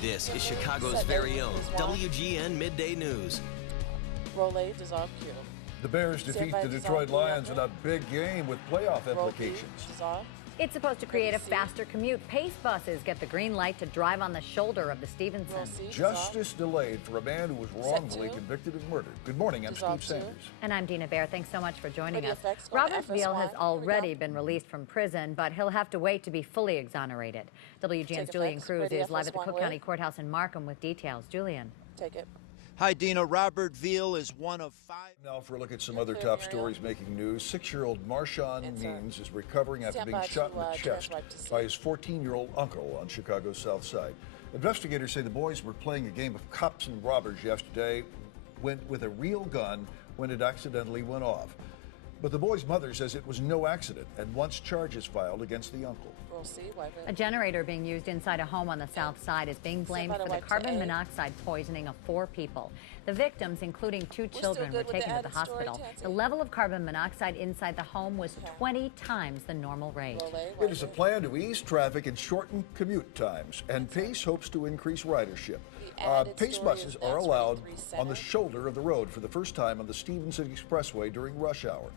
This is Chicago's very own WGN Midday News. Rollet dissolve Q. The Bears defeat the Detroit Lions in a big game with playoff implications. It's supposed to create a faster commute. Pace buses get the green light to drive on the shoulder of the Stevenson. Justice delayed for a man who was wrongfully convicted of murder. Good morning, I'm Steve Sanders. And I'm Dina Bair. Thanks so much for joining us. Robert Veal has already been released from prison, but he'll have to wait to be fully exonerated. WGN's Julian Cruz is live at the Cook County Courthouse in Markham with details. Julian. Take it. Hi, Dina. Robert Veal is one of 5. Now for a look at some other top stories making news. 6-year-old Marshawn Means is recovering after being shot in the chest by his 14-year-old uncle on Chicago's South Side. Investigators say the boys were playing a game of cops and robbers yesterday with a real gun when it accidentally went off. But the boy's mother says it was no accident and wants charges filed against the uncle. A generator being used inside a home on the South Side is being blamed for the carbon monoxide poisoning of 4 people. The victims, including 2 children, were taken to the hospital. The level of carbon monoxide inside the home was 20 times the normal rate. It is a plan to ease traffic and shorten commute times, and Pace hopes to increase ridership. Pace buses are allowed on the shoulder of the road for the first time on the Stevenson Expressway during rush hour.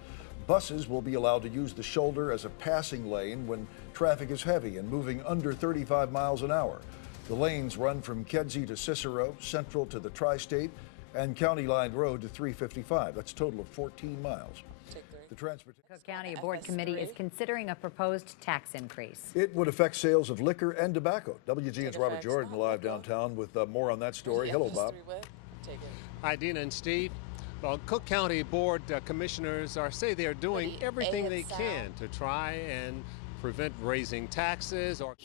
Buses will be allowed to use the shoulder as a passing lane when traffic is heavy and moving under 35 miles an hour. The lanes run from Kedzie to Cicero, Central to the Tri-State, and County Line Road to 355. That's a total of 14 miles. The Cook County Board Committee is considering a proposed tax increase. It would affect sales of liquor and tobacco. WGN's Robert Jordan live downtown with more on that story. Hello, Bob. Hi, Dina and Steve. Well, Cook County Board Commissioners say they're doing everything they can to try and prevent raising taxes or...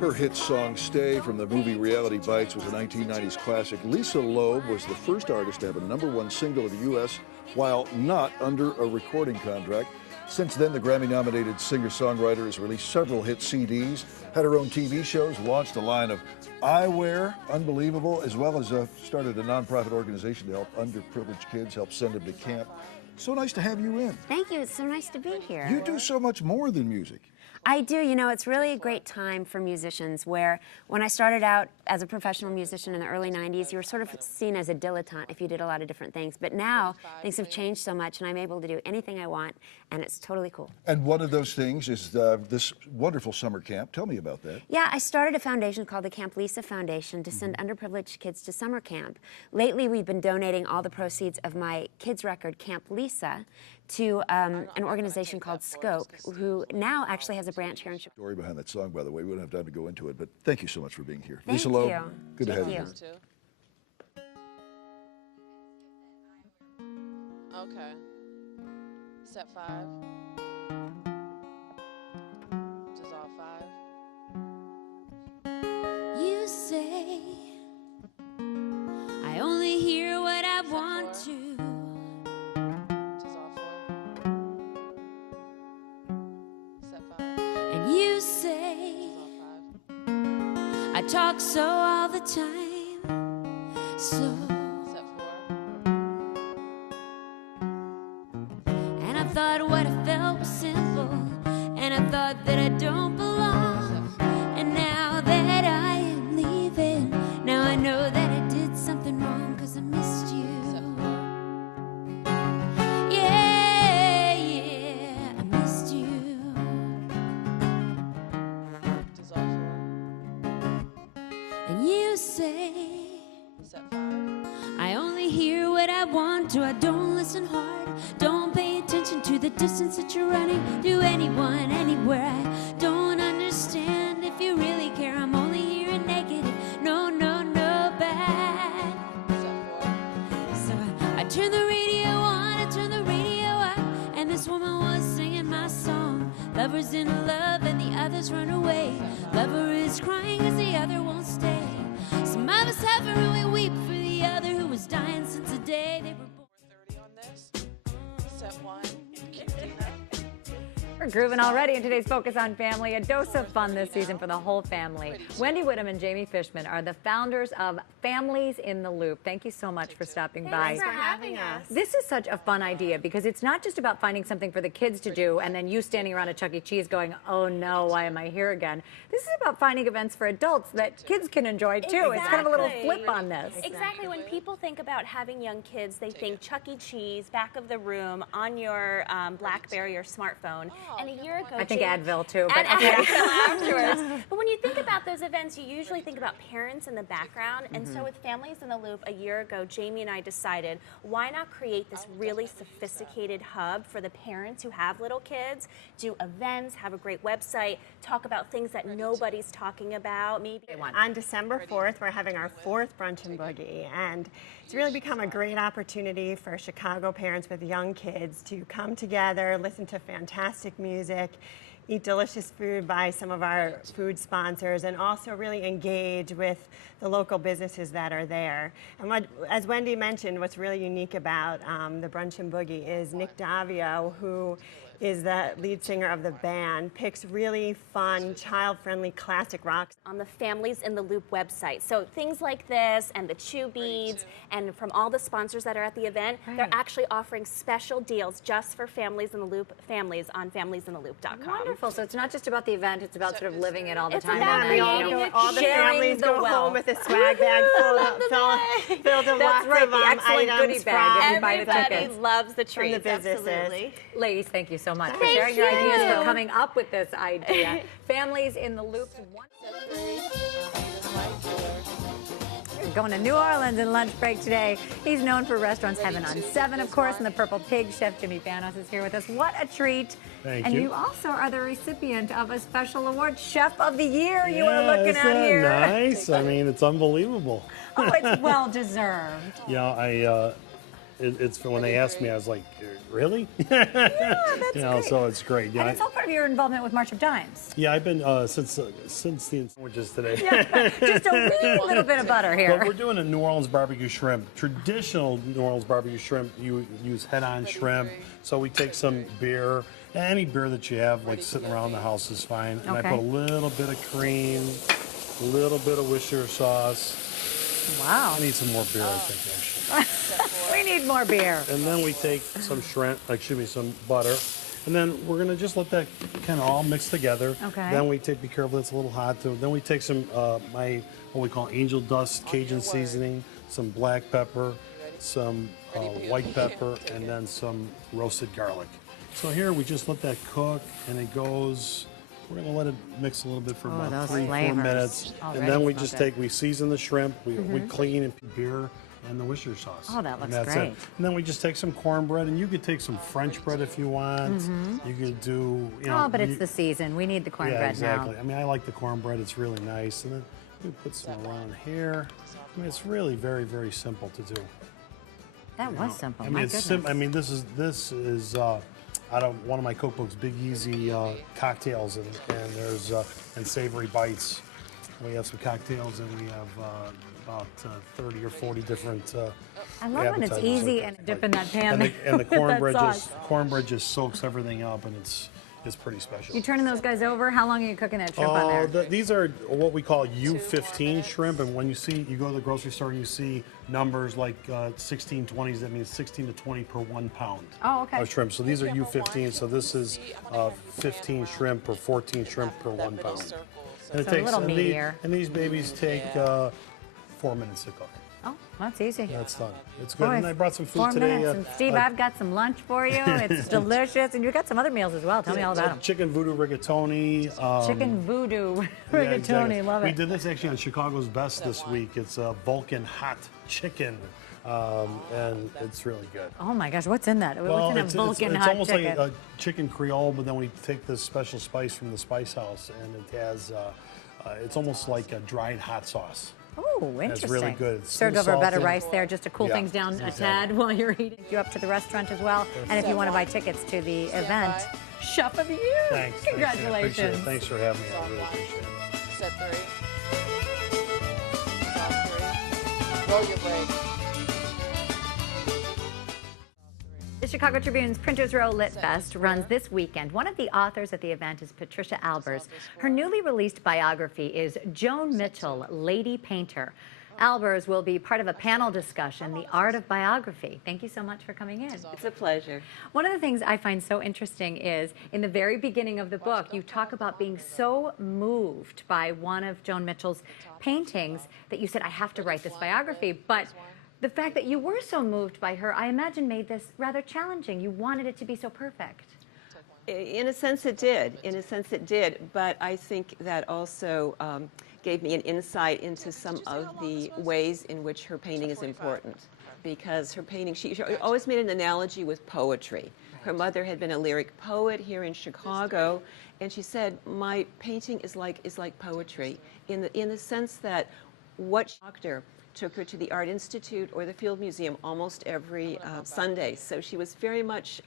Her hit song Stay from the movie Reality Bites was a 1990s classic. Lisa Loeb was the first artist to have a #1 single in the U.S. while not under a recording contract. Since then, the Grammy-nominated singer-songwriter has released several hit CDs, had her own TV shows, launched a line of eyewear, unbelievable, as well as started a nonprofit organization to help underprivileged kids, help send them to camp. So nice to have you in. Thank you. It's so nice to be here. You do so much more than music. I do. You know, it's really a great time for musicians where when I started out as a professional musician in the early 90s, you were sort of seen as a dilettante if you did a lot of different things. But now things have changed so much and I'm able to do anything I want and it's totally cool. And one of those things is this wonderful summer camp. Tell me about that. Yeah, I started a foundation called the Camp Lisa Foundation to send underprivileged kids to summer camp. Lately, we've been donating all the proceeds of my kids' record, Camp Lisa, to an organization called Scope, who now actually has a branch here in Chicago. Story behind that song, by the way. We don't have time to go into it, but thank you so much for being here. Thank Lisa Loeb, you. good to have you. Okay. Step 5. Dissolve 5. You say I only hear what I want to. Dissolve 4. Step 5. And you say Dissolve 5. I talk so all the time. So Step 4. and I thought what I felt was simple. And I thought that I don't belong. And now that I am leaving, now I know that I did something wrong, 'cause I missed you. Step 4. Yeah, yeah, I missed you. Dissolve 4. And you say Step 5. I only hear what I want to. I don't listen hard. Don't pay attention to the distance that you're running. To anyone, anywhere. I don't understand if you really care. I'm only hearing negative. No, no, no bad. Step 4. So I turn the radio on, I turn the radio up, and this woman was singing my song. Lovers in love and the others run away. Lover is crying as the other won't stay. Some of us have and we weep for the other who was dying since the day they were born. 30 on this. Step 1. We're grooving already in today's Focus on Family. A dose of fun this season for the whole family. Wendy Whittam and Jamie Fishman are the founders of Families in the Loop. Thank you so much for stopping by. Thanks for having us. This is such a fun idea because it's not just about finding something for the kids to do and then you standing around a Chuck E. Cheese going, oh no, why am I here again? This is about finding events for adults that kids can enjoy too. It's kind of a little flip on this. Exactly. When people think about having young kids, they think Chuck E. Cheese, back of the room, on your BlackBerry or smartphone. And a year ago, I think Advil too. But afterwards. But when you think about those events, you usually think about parents in the background. And so with Families in the Loop, a year ago, Jamie and I decided, why not create this really sophisticated hub for the parents who have little kids, do events, have a great website, talk about things that nobody's talking about. Maybe on December 4th, we're having our 4th Brunch and Boogie, and it's really become a great opportunity for Chicago parents with young kids to come together, listen to fantastic music, eat delicious food by some of our food sponsors, and also really engage with the local businesses that are there. And as Wendy mentioned, what's really unique about the Brunch and Boogie is Nick Davio, who is the lead singer of the band, picks really fun, child-friendly classic rock on the Families in the Loop website. So things like this and the Chew Beads and from all the sponsors that are at the event, they're actually offering special deals just for Families in the Loop families on familiesintheloop.com. Wonderful. So it's not just about the event, it's about sort of living it all the It's time. about And all the families go home with a swag bag filled with That's lots right, of the excellent items goodie bag if you buy the Everybody tickets. loves the from the treats, businesses. absolutely. Ladies, thank you so much for Thank sharing your ideas, you. for coming up with this idea. Families in the Loop. We're going to New Orleans in lunch break today. He's known for Restaurants Heaven on 7, of course, and the Purple Pig. Chef Jimmy Panos is here with us. What a treat. Thank and you. you also are the recipient of a special award, Chef of the Year. You are looking at here. Nice. I mean, it's unbelievable. Oh, it's well deserved. Yeah, it's when they asked me, I was like, really? Yeah, that's great. So it's great. And it's all part of your involvement with March of Dimes. Yeah, I've been since the sandwiches today. Yeah, just a wee little bit of butter here. But we're doing a New Orleans barbecue shrimp. Traditional New Orleans barbecue shrimp, you use head-on shrimp. So we take some beer, any beer that you have, like sitting around the house is fine. And I put a little bit of cream, a little bit of Worcestershire sauce. Wow. I need some more beer, I think, actually. We need more beer. And then we take some some butter. And then we're going to just let that kind of all mix together. Okay. Then we be careful, it's a little hot. Then we take some, what we call angel dust Cajun seasoning, some black pepper, some white pepper, and then some roasted garlic. So here we just let that cook, and it goes. We're going to let it mix a little bit for about 3-4 minutes. And then we just we season the shrimp, we clean and beer and the Worcestershire sauce. Oh, that looks and that's great. it. And then we just take some cornbread, and you could take some French bread if you want. You could do, but it's the season. We need the cornbread yeah, exactly. now. I mean, I like the cornbread. It's really nice. And then we put some around here. I mean, it's really very, very simple to do. That was simple. I mean, I mean, this is out of one of my cookbooks, Big Easy cocktails, and there's and savory bites. We have some cocktails, and we have about 30 or 40 different. I love when it's easy and dip in that pan. And the cornbread just soaks everything up, and it's pretty special. You turning those guys over? How long are you cooking that shrimp on there? These are what we call U15 shrimp, and when you go to the grocery store and you see numbers like 1620s, that means 16 to 20 per 1 pound of shrimp. So these are U15, so this is 15 shrimp or 14 shrimp per 1 pound. And So a little meatier. And these babies take 4 minutes to cook. Oh, that's easy. That's done. It's good. Boy, And I brought some food 4 today. minutes. And Steve, I've got some lunch for you. It's delicious. And you've got some other meals as well. Tell me all about them. Chicken voodoo rigatoni. Chicken voodoo rigatoni. Yeah, exactly. Love it. We did this actually on Chicago's Best this week. It's a Vulcan hot chicken. And it's really good. Oh my gosh, what's in that? What's in a Vulcan it's hot almost chicken? like a chicken Creole, but then we take this special spice from the Spice House, and it has, it's almost like a dried hot sauce. Oh, interesting. It's really good. It's Served still over better salty. rice there just to cool things down a tad while you're eating. You up to the restaurant as well. And if you want to buy tickets to the event, Chef of the Year. Thanks. Congratulations. I appreciate it. Thanks for having me. I really appreciate it. Set 3. Stop 3. Roll your brake. The The Chicago Tribune's Printers Row Lit Fest runs this weekend. One of the authors at the event is Patricia Albers. Her newly released biography is Joan Mitchell, Lady Painter. Albers will be part of a panel discussion, The Art of Biography. Thank you so much for coming in. It's a pleasure. One of the things I find so interesting is in the very beginning of the book, you talk about being so moved by one of Joan Mitchell's paintings that you said, I have to write this biography. But the fact that you were so moved by her, I imagine, made this rather challenging. You wanted it to be so perfect. In a sense it did. In a sense it did. But I think that also gave me an insight into some of the ways in which her painting is important. Because her painting, she always made an analogy with poetry. Her mother had been a lyric poet here in Chicago, and she said, my painting is like poetry, in the sense that what doctor took her to the Art Institute or the Field Museum almost every Sunday. So she was very much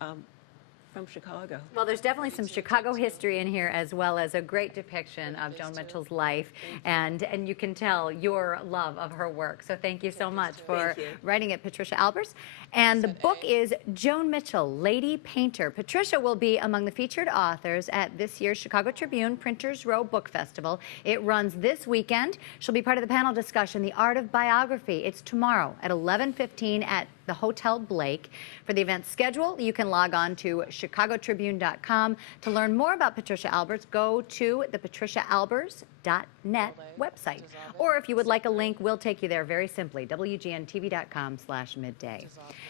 from Chicago. Well, there's definitely some Chicago history in here, as well as a great depiction of Joan Mitchell's life, and you can tell your love of her work. So thank you so much for writing it, Patricia Albers. And the book is Joan Mitchell, Lady Painter. Patricia will be among the featured authors at this year's Chicago Tribune Printers Row Book Festival. It runs this weekend. She'll be part of the panel discussion, The Art of Biography. It's tomorrow at 11:15 at the Hotel Blake. For the event schedule, you can log on to chicagotribune.com. To learn more about Patricia Albers, go to the patriciaalbers.net website. Or if you would like a link, we'll take you there very simply, WGN-TV.com/midday.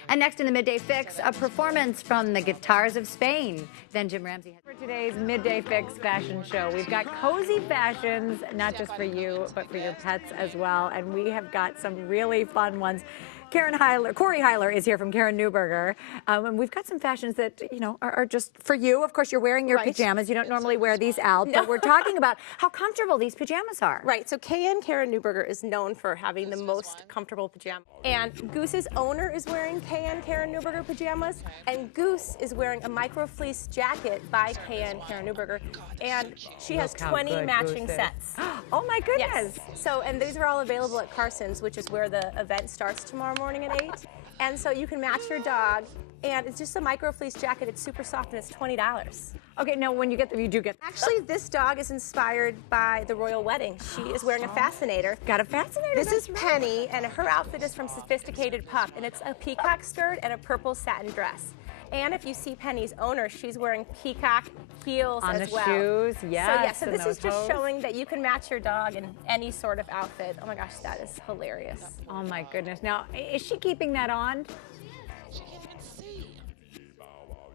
And next in the Midday Fix, a performance from the Guitars of Spain. Then Jim Ramsey. For today's Midday Fix fashion show, we've got cozy fashions, not just for you, but for your pets as well. And we have got some really fun ones. Corey Heiler is here from Karen Neuberger, and we've got some fashions that, you know, are just for you. Of course, you're wearing your pajamas. You don't normally wear these out, but we're talking about how comfortable these pajamas are. Right, so Karen Neuberger is known for having the most comfortable pajamas. And Goose's owner is wearing Karen Neuberger pajamas, and Goose is wearing a micro fleece jacket by Karen Neuberger, and she has 20 matching sets. Oh my goodness. Yes. So, and these are all available at Carson's, which is where the event starts tomorrow morning at 8. And so you can match your dog, and it's just a micro fleece jacket. It's super soft, and it's $20. Okay, now when you get them, you do get them. Actually, this dog is inspired by the royal wedding. She is wearing a fascinator. Got a fascinator? This is Penny, and her outfit is from Sophisticated Pup, and it's a peacock skirt and a purple satin dress. And if you see Penny's owner, she's wearing peacock heels as well. On the shoes, yes. So this is just showing that you can match your dog in any sort of outfit. Oh my gosh, that is hilarious. Oh my goodness. Now, is she keeping that on?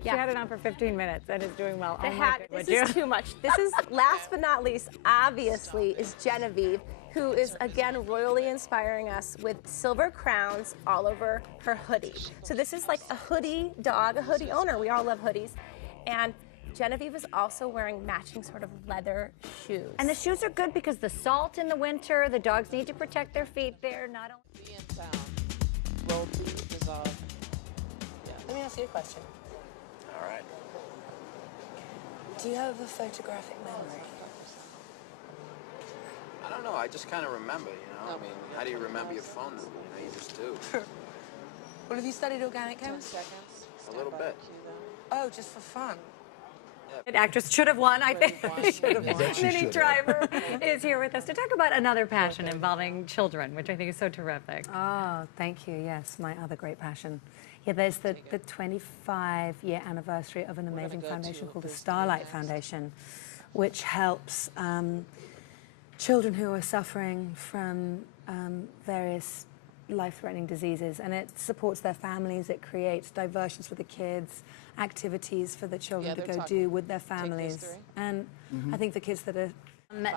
She had it on for 15 minutes and is doing well. The hat, this is too much. This is, last but not least, obviously, is Genevieve, who is, again, royally inspiring us with silver crowns all over her hoodie. So this is like a hoodie dog, a hoodie owner. We all love hoodies. And Genevieve is also wearing matching sort of leather shoes. And the shoes are good because the salt in the winter, the dogs need to protect their feet there. Not only Let me ask you a question. All right. Do you have a photographic memory? I don't know. I just kind of remember, you know. I mean, how do you remember your phone number? You know, you just do. Well, have you studied organic chemistry? A little bit. Oh, just for fun. Actress should have won, I think. Should have won. Minnie Driver is here with us to talk about another passion involving children, which I think is so terrific. Oh, thank you. Yes, my other great passion. Yeah, there's the 25-year anniversary of an amazing foundation called the Starlight Foundation, which helps children who are suffering from various life-threatening diseases, and it supports their families. It creates diversions for the kids, activities for the children to go do with their families, and I think the kids that are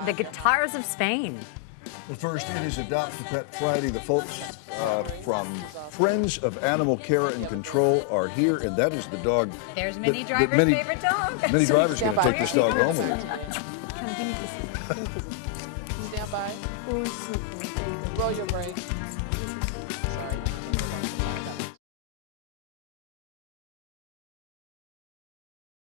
the Guitars of Spain. But first, it is Adopt a Pet Friday. The folks from Friends of Animal Care and Control are here, and that is the dog. There's Minnie Driver's favorite dog. Minnie Driver's going to take this dog home with her. Can you stand by? Roll your brain.